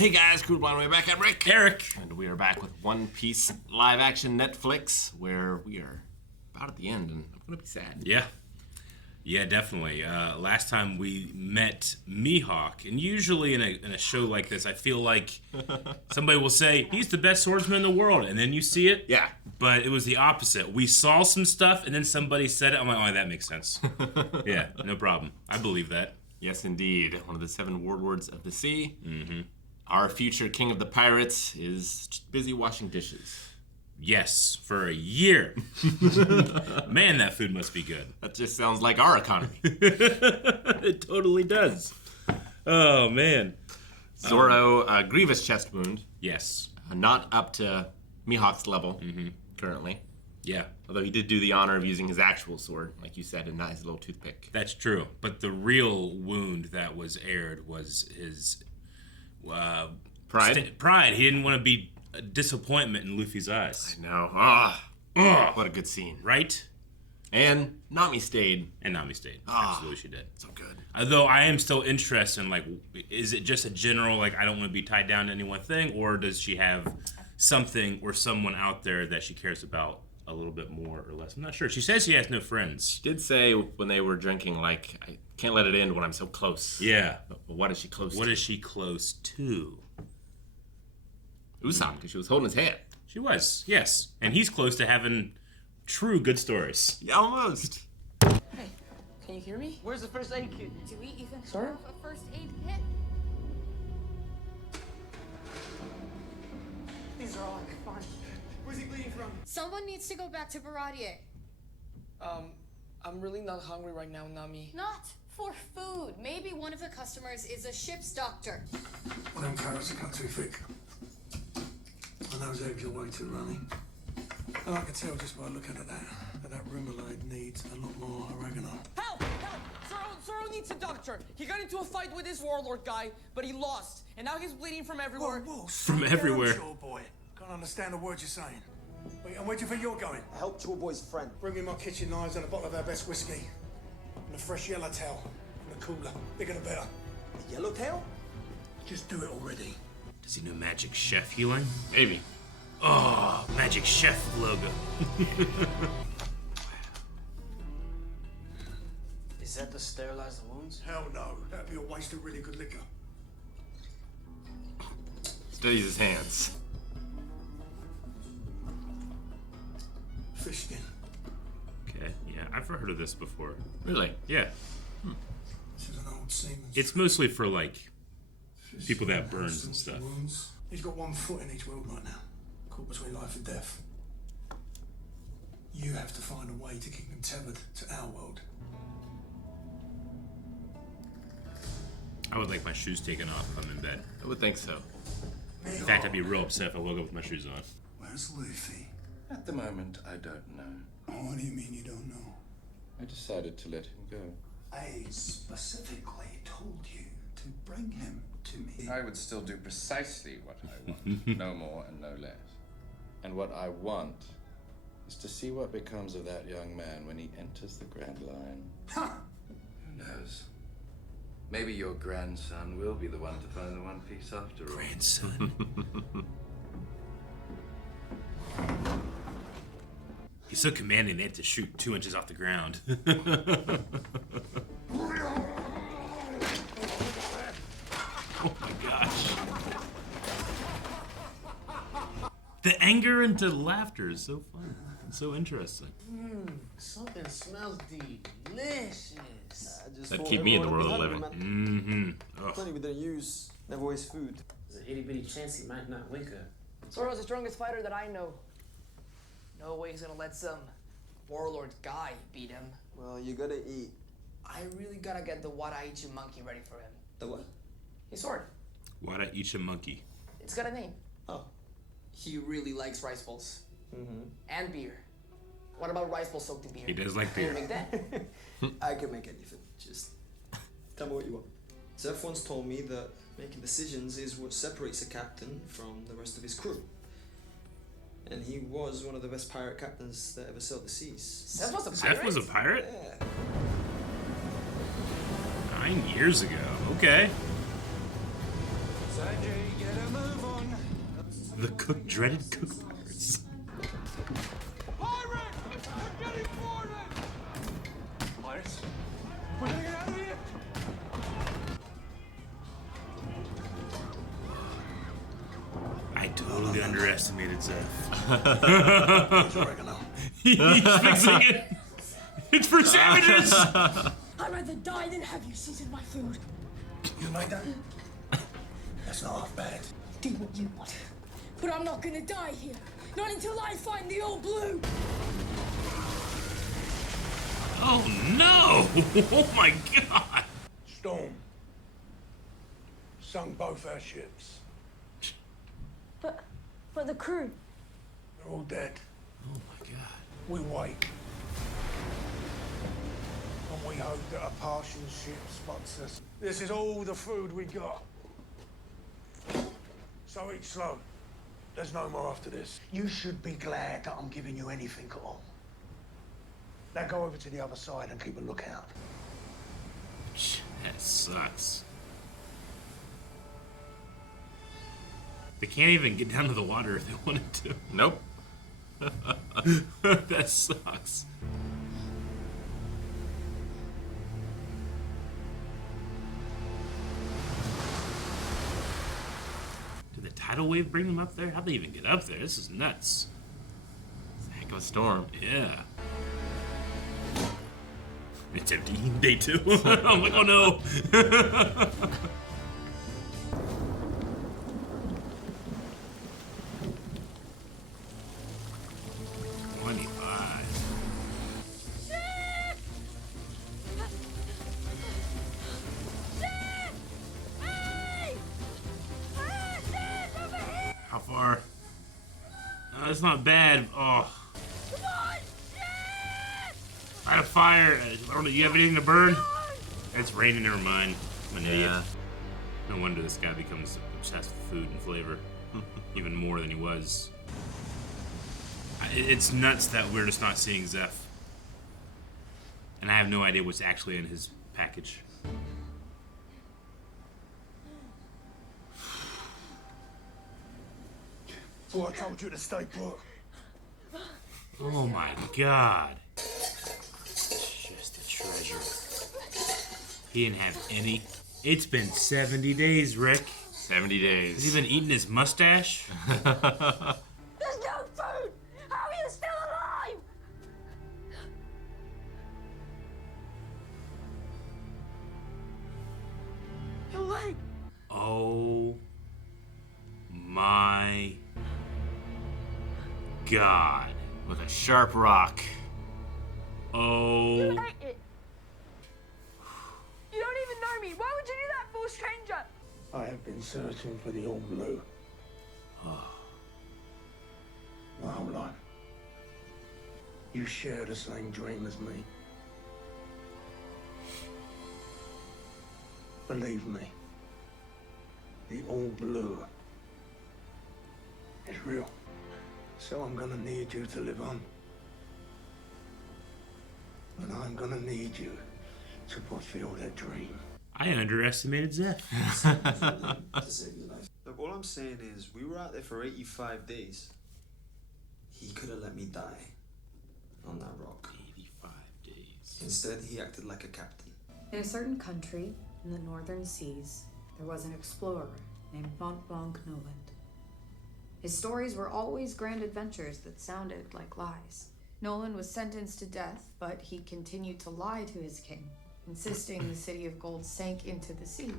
Hey guys, Cool Blind Way back. I'm Rick. Eric. And we are back with One Piece live action Netflix, where we are about at the end, and I'm going to be sad. Yeah, definitely. Last time we met Mihawk, and usually in a show like this, I feel like somebody will say, he's the best swordsman in the world, and then you see it. Yeah. But it was the opposite. We saw some stuff, and then somebody said it. I'm like, oh, that makes sense. Yeah, no problem. I believe that. Yes, indeed. One of the 7 warlords of the sea. Mm-hmm. Our future king of the pirates is busy washing dishes. Yes, for a year. Man, that food must be good. That just sounds like our economy. It totally does. Oh, man. Zoro, grievous chest wound. Yes. Not up to Mihawk's level currently. Yeah. Although he did do the honor of using his actual sword, like you said, and not his little toothpick. That's true. But the real wound that was aired was his... Pride? Pride. He didn't want to be a disappointment in Luffy's eyes. I know. What a good scene. Right? And Nami stayed. Absolutely she did. So good. Although I am still interested in, like, is it just a general, like, I don't want to be tied down to any one thing, or does she have something or someone out there that she cares about a little bit more or less? I'm not sure. She says she has no friends. She did say when they were drinking, like, I can't let it end when I'm so close. Yeah. But what is she close to? What is she close to? Usopp, because she was holding his hand. She was, yes. And he's close to having true good stories. Yeah, almost. Hey, can you hear me? Where's the first aid kit? Do we even Sorry? have a first aid kit? These are all like fine. Where's he bleeding from? Someone needs to go back to Baradier. I'm really not hungry right now, Nami. Not for food. Maybe one of the customers is a ship's doctor. Well, them carrots are cut too thick. And those eggs are way too runny. And I can tell just by looking at that remoulade needs a lot more oregano. Help! Help! Zoro needs a doctor. He got into a fight with this warlord guy, but he lost. And now he's bleeding from everywhere. Whoa, From everywhere. Chore Boy. Can't understand a word you're saying. Wait, and where do you think you're going? I helped Chore Boy's friend. Bring me my kitchen knives and a bottle of our best whiskey. And a fresh yellowtail. And a cooler. Bigger the better. The Yellowtail? Just do it already. Does he know Magic Chef healing? Maybe. Oh, Magic Chef logo. Is that to sterilize the wounds? Hell no. That'd be a waste of really good liquor. Steadies his hands. Fish skin. Okay, yeah, I've heard of this before. Really? Yeah. This is an old seaman's. It's mostly for, like, Fish people that skin, burns all and sorts of stuff. wounds. He's got one foot in each world right now. Caught between life and death. You have to find a way to keep him tethered to our world. I would like my shoes taken off if I'm in bed. I would think so. In fact, I'd be real upset if I woke up with my shoes on. Where's Luffy? At the moment, I don't know. Oh, what do you mean you don't know? I decided to let him go. I specifically told you to bring him to me. I would still do precisely what I want, no more and no less. And what I want is to see what becomes of that young man when he enters the Grand Line. Ha! Who knows? Maybe your grandson will be the one to find the One Piece after all. Grandson. He's so commanding they had to shoot 2 inches off the ground. Oh my gosh. The anger into laughter is so fun. It's so interesting. Something smells delicious. That'd keep me in the world of living. Mm-hmm. Oh. Plenty we didn't use. Never waste food. There's an itty bitty chance he might not wake up. Zoro's the strongest fighter that I know. No way he's gonna let some warlord guy beat him. Well, you gotta eat. I really gotta get the Wadaichi monkey ready for him. The what? His sword. Why'd I eat a monkey? It's got a name. Oh. He really likes rice balls. Mm-hmm. And beer. What about rice balls soaked in beer? He does like Can you beer. make that? I can make anything. Just tell me what you want. Zeff once told me that making decisions is what separates a captain from the rest of his crew. And he was one of the best pirate captains that ever sailed the seas. Zeff was a pirate? Zeff was a pirate? Yeah. 9 years ago. Okay. Sanji, get The dreaded cook parts. Pirates? We're gonna get out of here! I totally underestimated Zeff. It's oregano. He's fixing it. It's for savages. I'd rather die than have you season my food. You made that? That's not half bad. Do what you want. But I'm not gonna die here. Not until I find the old blue. Oh no! Oh my god! Storm. Sunk both our ships. But the crew. They're all dead. Oh my god. We wait. And we hope that a passing ship spots us. This is all the food we got. So eat slow. There's no more after this. You should be glad that I'm giving you anything at all. Now go over to the other side and keep a lookout. That sucks. They can't even get down to the water if they wanted to. Nope. That sucks. Did the tidal wave bring them up there? How'd they even get up there? This is nuts. It's a heck of a storm. Yeah. It's empty. Day 2. I'm like, oh no. 25. How far? That's not bad. Oh. Out of fire. I don't know. You have anything to burn? It's raining. Never mind. I'm an idiot. No wonder this guy becomes obsessed with food and flavor, even more than he was. It's nuts that we're just not seeing Zeff, and I have no idea what's actually in his package. So I told you to stay put. Oh my god. Just a treasure. He didn't have any. It's been 70 days, Rick. 70 days. Has he been eating his mustache? There's no food! How are you still alive? Your leg! Oh my god. With a sharp rock. Oh. You hate it! You don't even know me! Why would you do that for a stranger? I have been searching for the All Blue. My whole life. You share the same dream as me. Believe me, the All Blue is real. So I'm gonna need you to live on. And I'm gonna need you to fulfill that dream. I underestimated Zeff. Look, all I'm saying is, we were out there for 85 days. He could have let me die on that rock. 85 days. Instead, he acted like a captain. In a certain country in the northern seas, there was an explorer named Mont Blanc Noland. His stories were always grand adventures that sounded like lies. Nolan was sentenced to death, but he continued to lie to his king, insisting the city of gold sank into the sea.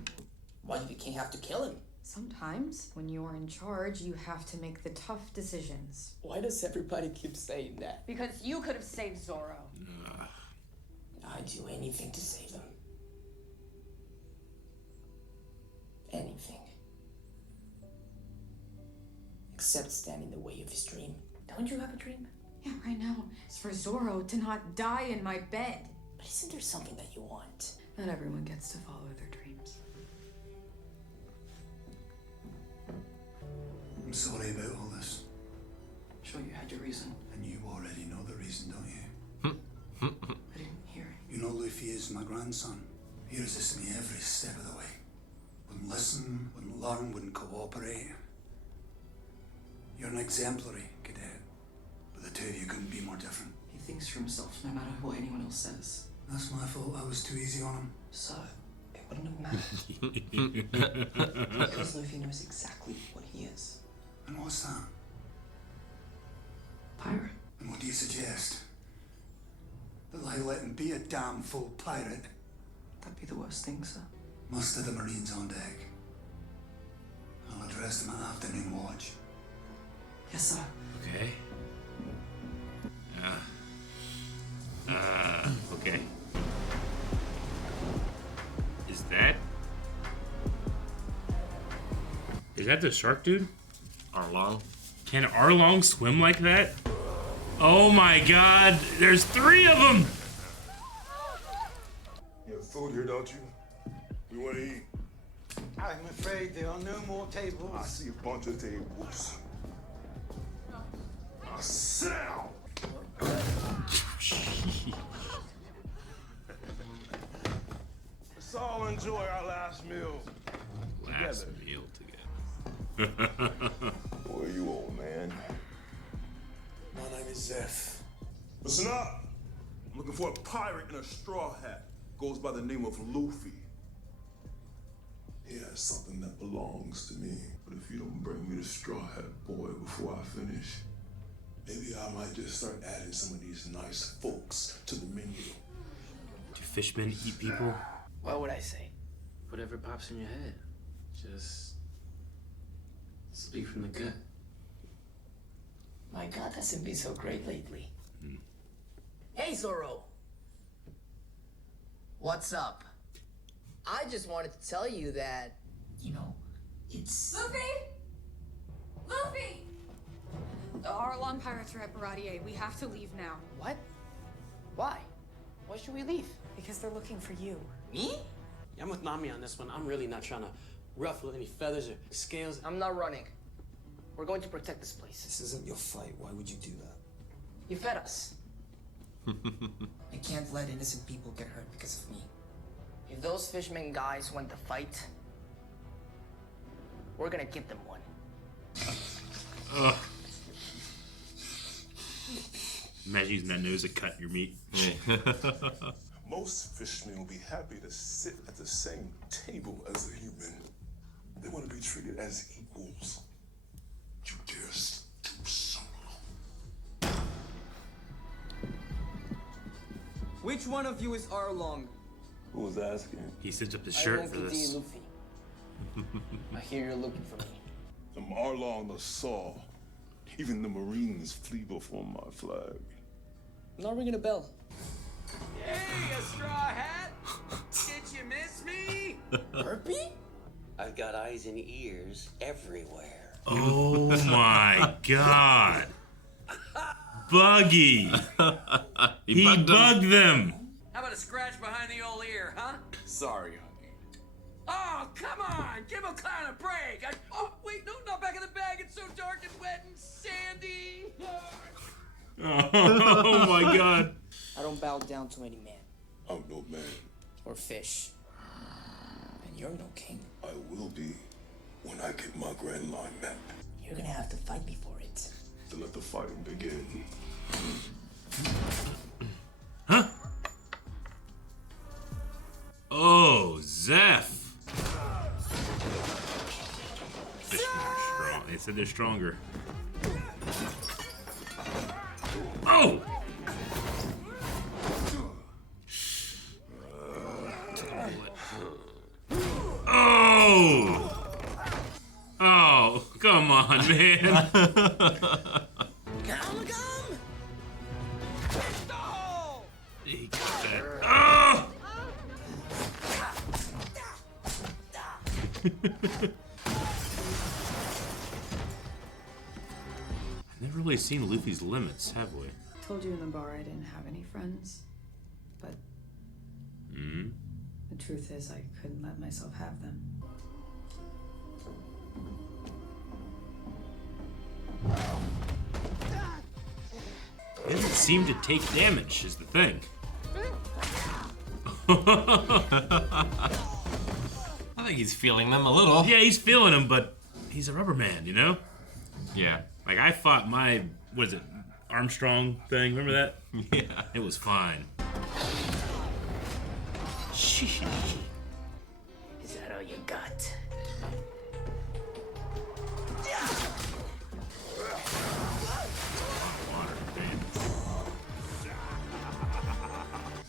Why did the king have to kill him? Sometimes, when you're in charge, you have to make the tough decisions. Why does everybody keep saying that? Because you could have saved Zoro. I'd do anything to save them. Anything. Except stand in the way of his dream. Don't you have a dream? Yeah, right now, it's for Zoro to not die in my bed. But isn't there something that you want? Not everyone gets to follow their dreams. I'm sorry about all this. Sure, you had your reason. And you already know the reason, don't you? I didn't hear it. You know Luffy is my grandson. He resisted me every step of the way. Wouldn't listen, wouldn't learn, wouldn't cooperate. an exemplary cadet, but the two of you couldn't be more different. He thinks for himself no matter what anyone else says. That's my fault. I was too easy on him. So, it wouldn't have mattered. Because Luffy knows exactly what he is. And what's that? Pirate. And what do you suggest? That I let him be a damn full pirate? That'd be the worst thing, sir. Muster the Marines on deck. I'll address them at afternoon watch. Yes, sir. Okay. Okay. Is that the shark dude? Arlong. Can Arlong swim like that? Oh my god, there's 3 of them! You have food here, don't you? You want to eat? I'm afraid there are no more tables. I see a bunch of tables. Now sit down! Let's all enjoy our last meal Last together. meal together. Where are you, old man? My name is Zeff. Listen up! I'm looking for a pirate in a straw hat. Goes by the name of Luffy. He has something that belongs to me. But if you don't bring me the straw hat boy before I finish, maybe I might just start adding some of these nice folks to the menu. Do fishmen eat people? What would I say? Whatever pops in your head. Just speak from the gut. My gut hasn't been so great lately. Hey, Zoro. What's up? I just wanted to tell you that, You know, it's... Luffy! Luffy! The Arlong pirates are at Baratier. We have to leave now. What? Why? Why should we leave? Because they're looking for you. Me? Yeah, I'm with Nami on this one. I'm really not trying to ruffle any feathers or scales. I'm not running. We're going to protect this place. This isn't your fight. Why would you do that? You fed us. I can't let innocent people get hurt because of me. If those fishmen guys want to fight, we're gonna give them one. Ugh. Imagine using that nose to cut your meat. Most fishmen will be happy to sit at the same table as a human. They want to be treated as equals. You dare stoop so low. Which one of you is Arlong? Who was asking? He sits up his I shirt won't for pity this. you, Luffy. I hear you're looking for me. I'm Arlong the Saw. Even the Marines flee before my flag. I'm not ringing a bell. Hey, a straw hat! Did you miss me? Burpee? I've got eyes and ears everywhere. Oh my god. Buggy. He bugged them. How about a scratch behind the old ear, huh? Sorry, honey. Oh, come on! Give a clown a break! Oh, wait, no, not back in the bag. It's so dark and wet and sandy. Oh my god. I don't bow down to any man. I'm no man. Or fish. And you're no king. I will be when I get my Grand Line map. You're gonna have to fight me for it. To let the fighting begin. Huh? Oh, Zeff. Fishmen are strong. They said they're stronger. Oh! Oh! Oh, come on, man. He got that. Oh! I've never really seen Luffy's limits, have we? I told you in the bar I didn't have any friends, but the truth is I couldn't let myself have them. He doesn't seem to take damage, is the thing. I think he's feeling them a little. Yeah, he's feeling them, but he's a rubber man, you know? Yeah. Like, I fought my, what is it, Armstrong thing? Remember that? Yeah. It was fine. Is that all you got?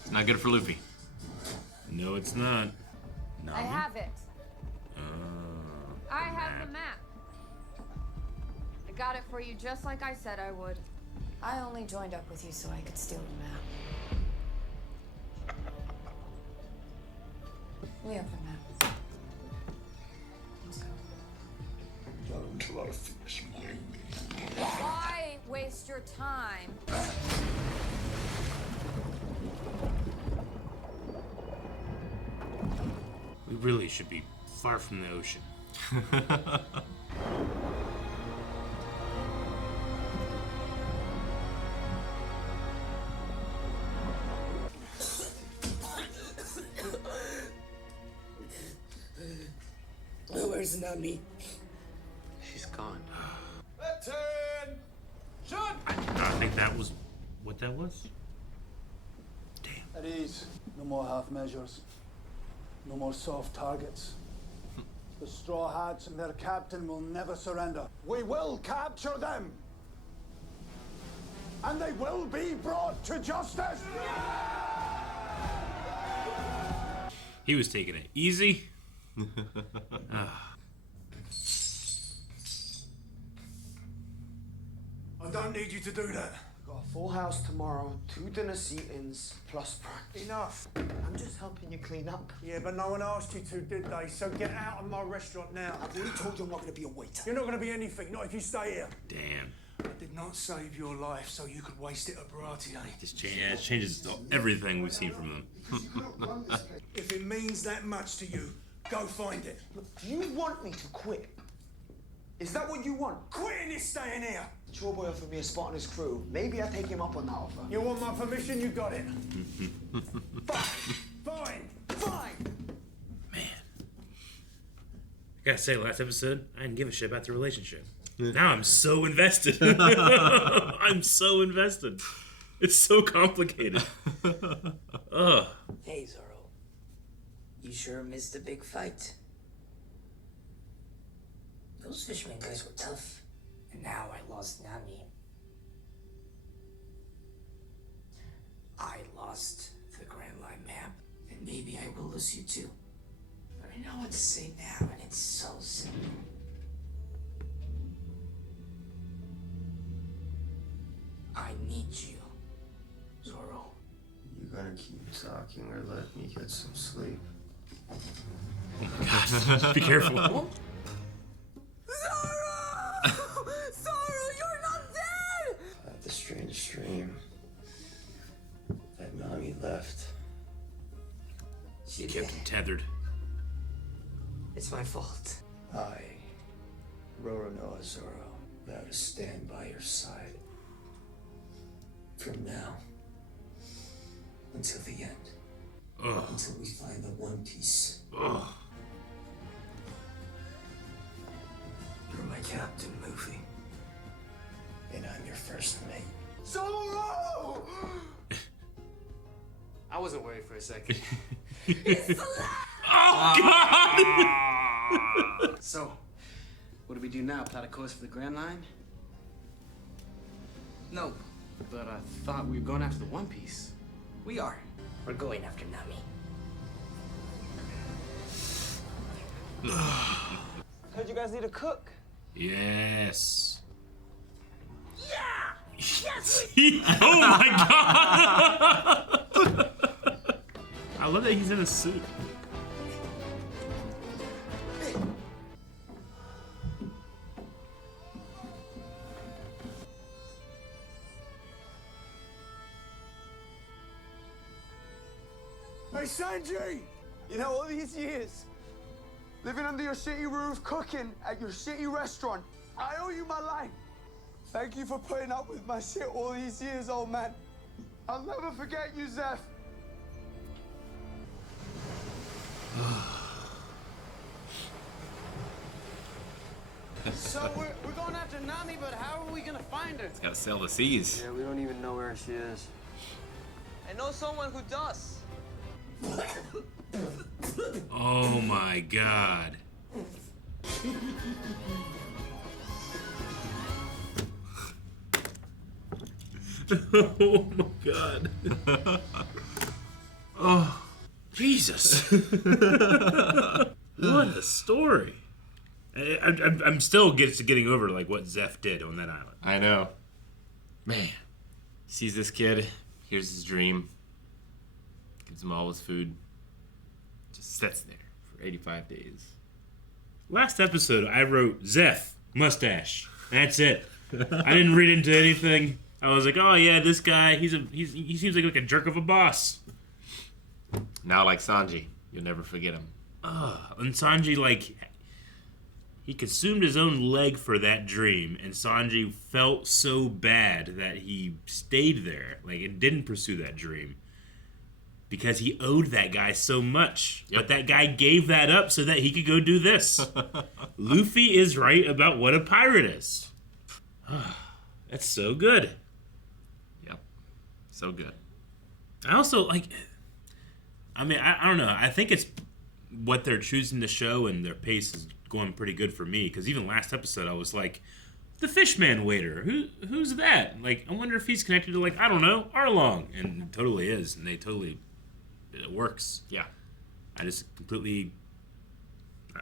It's not good for Luffy. No, it's not. I have it. I have the map. I got it for you just like I said I would. I only joined up with you so I could steal the map. We have the map. Let's go. There's a lot of fish. Why waste your time? We really should be far from the ocean. Where's Nami? She's gone. I did not think that was what that was. At ease. No more half measures. No more soft targets. The Straw Hats and their captain will never surrender. We will capture them! And they will be brought to justice! He was taking it easy. I don't need you to do that. Got a full house tomorrow, 2 dinner seatings, plus brunch. Enough. I'm just helping you clean up. Yeah, but no one asked you to, did they? So get out of my restaurant now. I've already told you I'm not going to be a waiter. You're not going to be anything, not if you stay here. Damn. I did not save your life so you could waste it at Baratier. It changes everything we've seen from them. If it means that much to you, go find it. Look, do you want me to quit? Is that what you want? Quitting is staying here. Chore Boy offered me a spot on his crew. Maybe I take him up on that offer. You want my permission? You got it. Fine. I gotta say, last episode, I didn't give a shit about the relationship. Now I'm so invested. I'm so invested. It's so complicated. Ugh. Hey, Zoro. You sure missed a big fight. Those Fishmen guys were tough. And now I lost Nami. I lost the Grand Line map. And maybe I will lose you too. But I know what to say now, and it's so simple. I need you, Zoro. You gonna keep talking or let me get some sleep? Oh my god. Be careful. Zoro! Zoro, you're not dead! I had the strangest dream that Nami left. She kept him tethered. It's my fault. I, Roronoa Zoro, vow to stand by your side. From now until the end. Ugh. Until we find the One Piece. Ugh. You're my captain, Luffy. And I'm your first mate. Zoro! I wasn't worried for a second. Oh, God! So, what do we do now? Plot a course for the Grand Line? No. But I thought we were going after the One Piece. We are. We're going after Nami. Heard you guys need a cook. Yes. Yeah! Yes! Oh my god! I love that he's in a suit. Hey, Sanji! You know, all these years, living under your shitty roof, cooking at your shitty restaurant, I owe you my life. Thank you for putting up with my shit all these years, old man. I'll never forget you, Zeff. So we're going after Nami, but how are we gonna find her? He's got to sail the seas. Yeah, we don't even know where she is. I know someone who does. Oh my god. Oh my god. Oh, Jesus. What a story. I'm still getting over like what Zeff did on that island. I know. Man. Sees this kid, hears his dream, gives him all his food, just sits there for 85 days. Last episode, I wrote Zeff, mustache. That's it. I didn't read into anything. I was like, oh yeah, this guy, he seems like a jerk of a boss. Now like Sanji, you'll never forget him. And Sanji, like, he consumed his own leg for that dream, and Sanji felt so bad that he stayed there, like, and didn't pursue that dream. Because he owed that guy so much. Yep. But that guy gave that up so that he could go do this. Luffy is right about what a pirate is. That's so good. Yep. So good. I also, like, I mean, I don't know. I think it's what they're choosing to show, and their pace is going pretty good for me. Because even last episode, I was like, the Fishman waiter, who's that? Like, I wonder if he's connected to, like, I don't know, Arlong. And it totally is. And it works. Yeah. I just completely,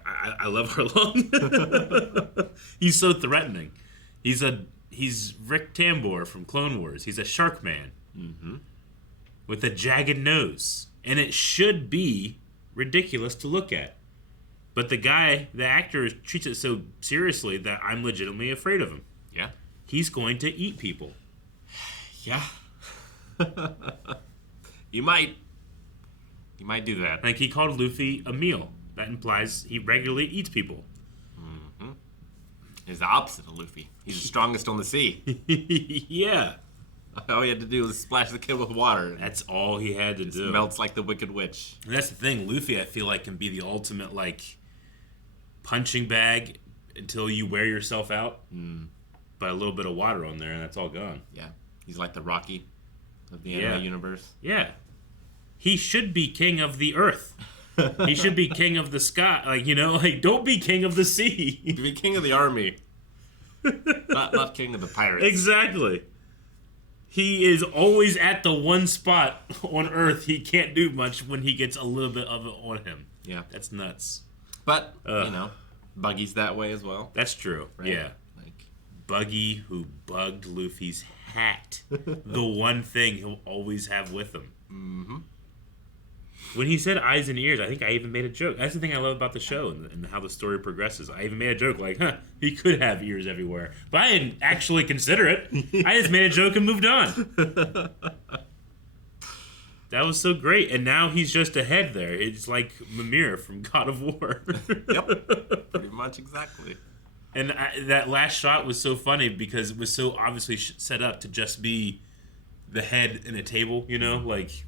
I love Arlong. He's so threatening. He's Rick Tambor from Clone Wars. He's a shark man. Mm-hmm. With a jagged nose. And it should be ridiculous to look at. But the actor, treats it so seriously that I'm legitimately afraid of him. Yeah. He's going to eat people. Yeah. You might do that. Like, he called Luffy a meal. That implies he regularly eats people. Mm-hmm. He's the opposite of Luffy. He's the strongest on the sea. Yeah. All he had to do was splash the kid with water. That's all he had to do. Melts like the Wicked Witch. And that's the thing. Luffy, I feel like, can be the ultimate, like, punching bag until you wear yourself out. But a little bit of water on there, and that's all gone. Yeah. He's like the Rocky of the anime universe. Yeah. He should be king of the earth. He should be king of the sky. Like, you know, like, don't be king of the sea. Be king of the army. not king of the pirates. Exactly. He is always at the one spot on Earth he can't do much when he gets a little bit of it on him. Yeah. That's nuts. But, you know, Buggy's that way as well. That's true. Right? Yeah. Like Buggy who bugged Luffy's hat. The one thing he'll always have with him. Mm-hmm. When he said eyes and ears, I think I even made a joke. That's the thing I love about the show and how the story progresses. I even made a joke like, he could have ears everywhere. But I didn't actually consider it. I just made a joke and moved on. That was so great. And now he's just ahead there. It's like Mimir from God of War. Yep. Pretty much exactly. And that last shot was so funny because it was so obviously set up to just be the head in a table, you know? Like...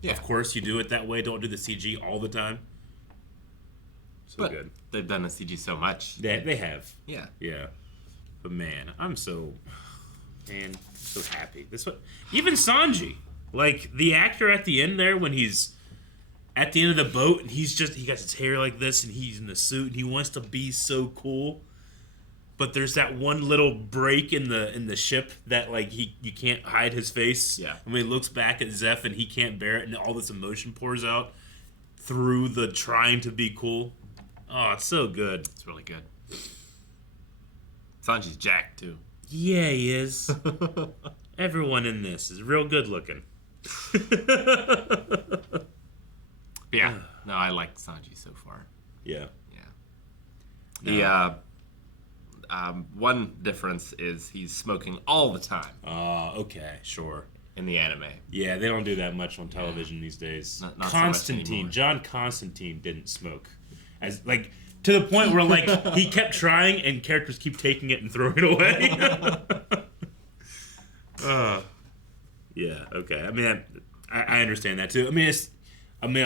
Yeah. Of course, you do it that way. Don't do the CG all the time. So good. They've done the CG so much. They have. Yeah. Yeah. But man, I'm so happy. Even Sanji, like the actor at the end there when he's at the end of the boat and he got his hair like this and he's in the suit and he wants to be so cool. But there's that one little break in the ship that like you can't hide his face. Yeah. And when he looks back at Zeff and he can't bear it and all this emotion pours out through the trying to be cool. Oh, it's so good. It's really good. Sanji's jacked too. Yeah, he is. Everyone in this is real good looking. Yeah. No, I like Sanji so far. Yeah. Yeah. The one difference is he's smoking all the time. Okay, sure. In the anime. Yeah, they don't do that much on television these days. Not so much Constantine, anymore. John Constantine didn't smoke. As like to the point where like he kept trying and characters keep taking it and throwing it away. Yeah, okay. I mean, I understand that too. I mean,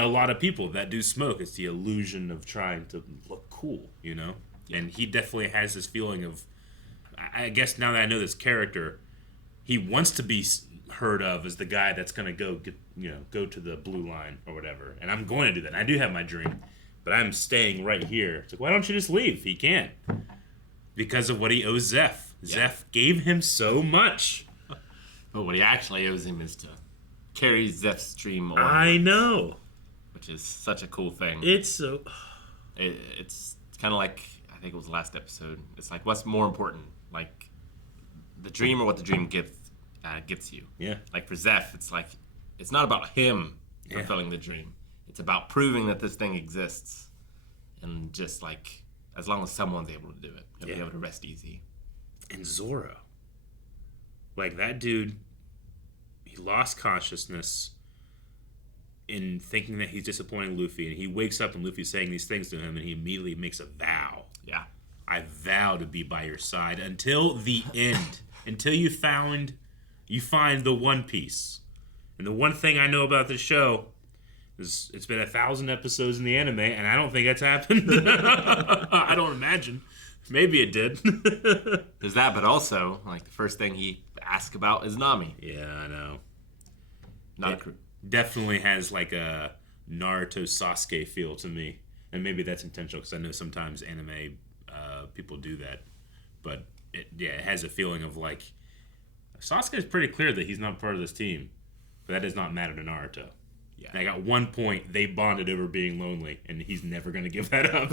a lot of people that do smoke, it's the illusion of trying to look cool, you know? And he definitely has this feeling of, I guess now that I know this character, he wants to be heard of as the guy that's going to go to the blue line or whatever. And I'm going to do that. And I do have my dream, but I'm staying right here. It's like, why don't you just leave? He can't. Because of what he owes Zeff. Yeah. Zeff gave him so much. But what he actually owes him is to carry Zeff's dream on. I know. Which is such a cool thing. It's so... It's kind of like, I think it was the last episode. It's like, what's more important? Like, the dream or what the dream gets you. Yeah. Like, for Zeff, it's like, it's not about him fulfilling the dream. It's about proving that this thing exists. And just, like, as long as someone's able to do it, he'll be able to rest easy. And Zoro. Like, that dude, he lost consciousness in thinking that he's disappointing Luffy, and he wakes up and Luffy's saying these things to him, and he immediately makes a vow. Yeah. I vow to be by your side until the end. Until you find the One Piece. And the one thing I know about this show is it's been 1,000 episodes in the anime, and I don't think that's happened. I don't imagine. Maybe it did. There's that, but also, like, the first thing he asks about is Nami. Yeah, I know. Not a crew. Definitely has like a Naruto Sasuke feel to me, and maybe that's intentional because I know sometimes anime people do that, but it has a feeling of like Sasuke is pretty clear that he's not part of this team, but that does not matter to Naruto. Yeah, like at one point they bonded over being lonely, and he's never going to give that up.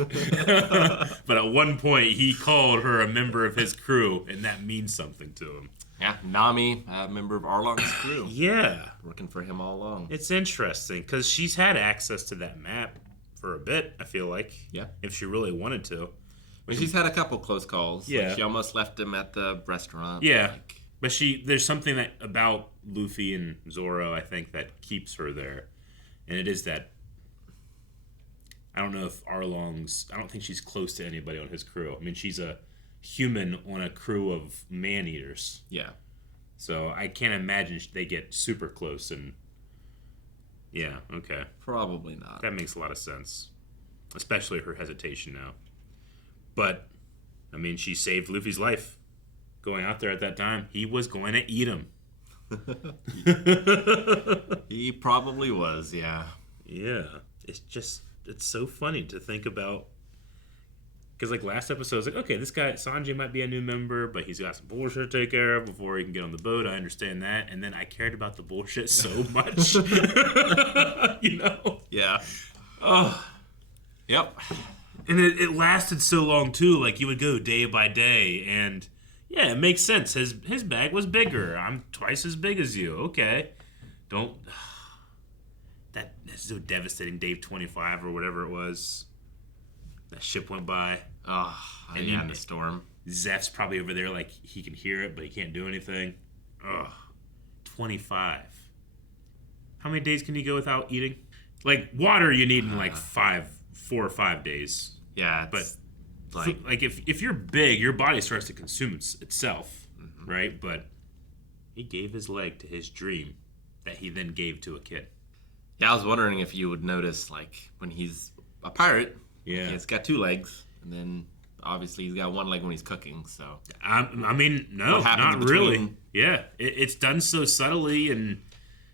But at one point he called her a member of his crew, and that means something to him. Yeah, Nami, a member of Arlong's crew. Yeah. Working for him all along. It's interesting, because she's had access to that map for a bit, I feel like. Yeah. If she really wanted to. I mean, she's had a couple close calls. Yeah. Like she almost left him at the restaurant. Yeah. But there's something about Luffy and Zoro, I think, that keeps her there. And it is that, I don't know if I don't think she's close to anybody on his crew. I mean, she's a human on a crew of man-eaters. Yeah. So I can't imagine they get super close and... Yeah, okay. Probably not. That makes a lot of sense. Especially her hesitation now. But, I mean, she saved Luffy's life. Going out there at that time, he was going to eat him. He probably was, yeah. Yeah. It's so funny to think about. Because, like, last episode, I was like, okay, this guy, Sanji, might be a new member, but he's got some bullshit to take care of before he can get on the boat. I understand that. And then I cared about the bullshit so much. You know? Yeah. Oh. Yep. And it lasted so long, too. Like, you would go day by day, and, yeah, it makes sense. His bag was bigger. I'm twice as big as you. Okay. Don't... That's so devastating. Day 25 or whatever it was. That ship went by. Oh, and in the storm. Zeff's probably over there like he can hear it, but he can't do anything. Ugh. 25. How many days can you go without eating? Like, water you need in like 4 or 5 days. Yeah, but like if you're big, your body starts to consume itself, right? But he gave his leg to his dream that he then gave to a kid. Yeah, I was wondering if you would notice, like, when he's a pirate... Yeah, he's got 2 legs, and then obviously he's got 1 leg when he's cooking. So I mean, no, not really. Yeah, it's done so subtly, and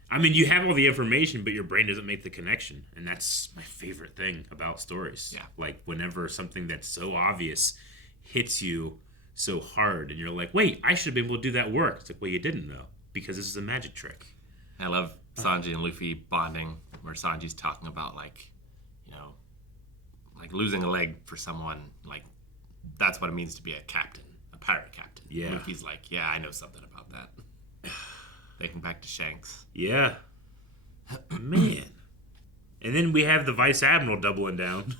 I mean, you have all the information, but your brain doesn't make the connection, and that's my favorite thing about stories. Yeah, like whenever something that's so obvious hits you so hard, and you're like, "Wait, I should be able to do that work." It's like, well, you didn't though, because this is a magic trick. I love Sanji and Luffy bonding, where Sanji's talking about like, you know. Like losing a leg for someone, like that's what it means to be a captain, a pirate captain. Yeah. Luffy's like, yeah, I know something about that. Taking back to Shanks. Yeah. Man. And then we have the Vice Admiral doubling down.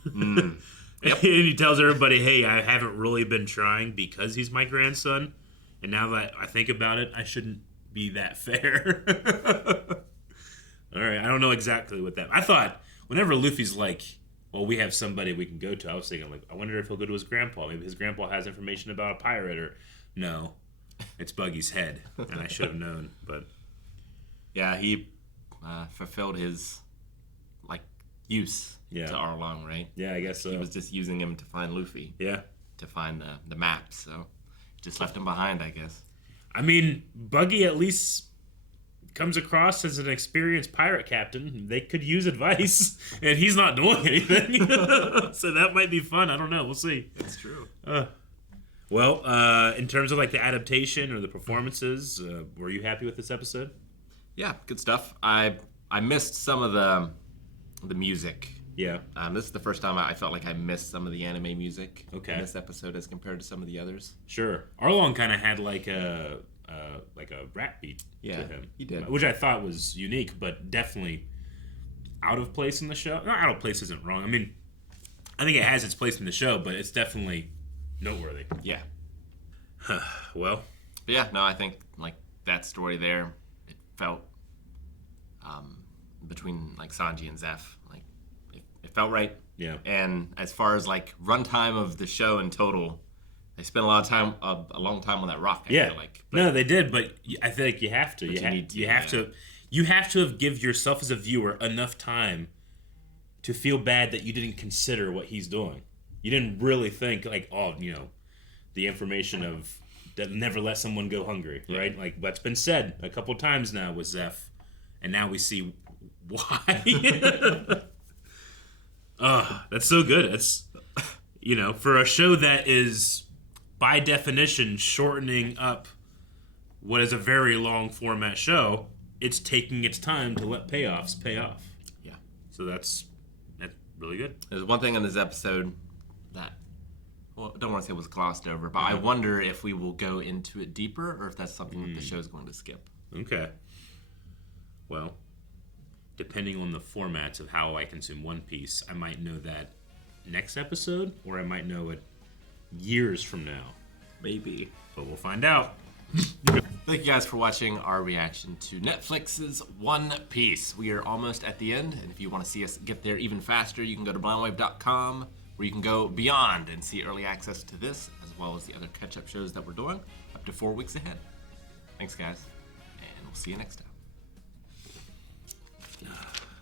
Yep. And he tells everybody, hey, I haven't really been trying because he's my grandson. And now that I think about it, I shouldn't be that fair. All right. I don't know exactly what that... I thought whenever Luffy's like... Well, we have somebody we can go to. I was thinking, like, I wonder if he'll go to his grandpa. Maybe his grandpa has information about a pirate, or no, it's Buggy's head, and I should have known. But yeah, he fulfilled his like use to Arlong, right? Yeah, I guess so. He was just using him to find Luffy. Yeah, to find the map, so just left him behind, I guess. I mean, Buggy at least comes across as an experienced pirate captain. They could use advice, and he's not doing anything. So that might be fun. I don't know. We'll see. That's true. Well, in terms of like the adaptation or the performances, were you happy with this episode? Yeah, good stuff. I missed some of the music. Yeah. This is the first time I felt like I missed some of the anime music Okay. in this episode as compared to some of the others. Sure. Arlong kind of had like a rap beat Yeah, to him. he did. Which I thought was unique, but definitely out of place in the show. No, out of place isn't wrong. I mean, I think it has its place in the show, but it's definitely noteworthy. Yeah. Well. But yeah, no, I think like that story there, it felt between like Sanji and Zeff, like it felt right. Yeah. And as far as like runtime of the show in total, they spent a lot of time, a long time on that rock. I feel like. But, no, they did, but I feel like you have to. You have to have give yourself as a viewer enough time to feel bad that you didn't consider what he's doing. You didn't really think like, oh, you know, the information of that never let someone go hungry, right? Like that's been said a couple times now with Zeff, and now we see why. That's so good. It's, you know, for a show that is by definition shortening up what is a very long format show, it's taking its time to let payoffs pay off. Yeah. So that's really good. There's one thing in this episode that, well, I don't want to say it was glossed over, but I wonder if we will go into it deeper or if that's something that the show's going to skip. Okay. Well, depending on the formats of how I consume One Piece, I might know that next episode, or I might know it years from now. Maybe. But we'll find out. Thank you guys for watching our reaction to Netflix's One Piece. We are almost at the end, and if you want to see us get there even faster, you can go to blindwave.com, where you can go beyond and see early access to this, as well as the other catch-up shows that we're doing, up to 4 weeks ahead. Thanks, guys, and we'll see you next time.